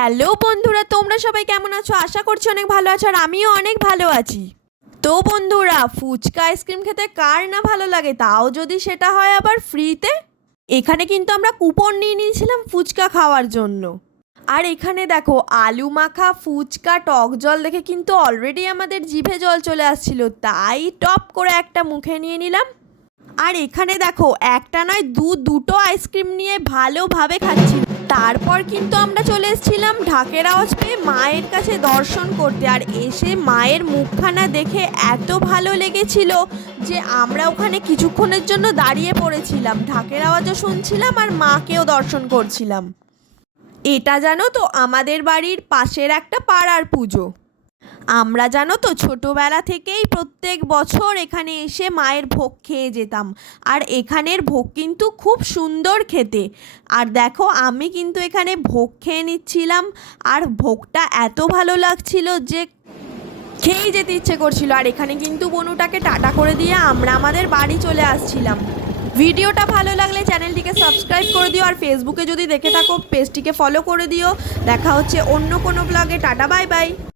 Hello বন্ধুরা, তোমরা সবাই কেমন আছো? আশা করছি অনেক ভালো আছো, আর আমিও অনেক ভালো আছি। তো বন্ধুরা, ফুচকা আইসক্রিম খেতে কার না ভালো লাগে, তাও যদি সেটা হয় আবার ফ্রিতে। এখানে কিন্তু আমরা কুপন নিয়ে নিয়েছিলাম ফুচকা খাওয়ার জন্য। আর এখানে দেখো, আলু মাখা ফুচকা টক জল দেখে কিন্তু অলরেডি আমাদের জিভে জল চলে আসছিল, তাই টপ করে একটা মুখে নিয়ে নিলাম। আর এখানে দেখো, একটা নয় দুটো আইসক্রিম নিয়ে ভালোভাবে খাচ্ছি। তারপর কিন্তু আমরা চলে এসেছিলাম ঢাকের আওয়াজ পেয়ে মায়ের কাছে দর্শন করতে। আর এসে মায়ের মুখখানা দেখে এত ভালো লেগেছিল যে আমরা ওখানে কিছুক্ষণের জন্য দাঁড়িয়ে পড়েছিলাম, ঢাকের আওয়াজও শুনছিলাম আর মাকেও দর্শন করছিলাম। এটা জানো তো, আমাদের বাড়ির পাশের একটা পাড়ার পুজো। আমরা জানো তো ছোটোবেলা থেকেই প্রত্যেক বছর এখানে এসে মায়ের ভোগ খেয়ে যেতাম। আর এখানের ভোগ কিন্তু খুব সুন্দর খেতে। আর দেখো, আমি কিন্তু এখানে ভোগ খেয়ে নিচ্ছিলাম, আর ভোগটা এত ভালো লাগছিল যে খেয়েই যেতে ইচ্ছে করছিল। আর এখানে কিন্তু বনুটাকে টাটা করে দিয়ে আমরা আমাদের বাড়ি চলে আসছিলাম। ভিডিওটা ভালো লাগলে চ্যানেলটিকে সাবস্ক্রাইব করে দিও, আর ফেসবুকে যদি দেখে থাকো পেজটিকে ফলো করে দিও। দেখা হচ্ছে অন্য কোনো ব্লগে। Tata, bye bye.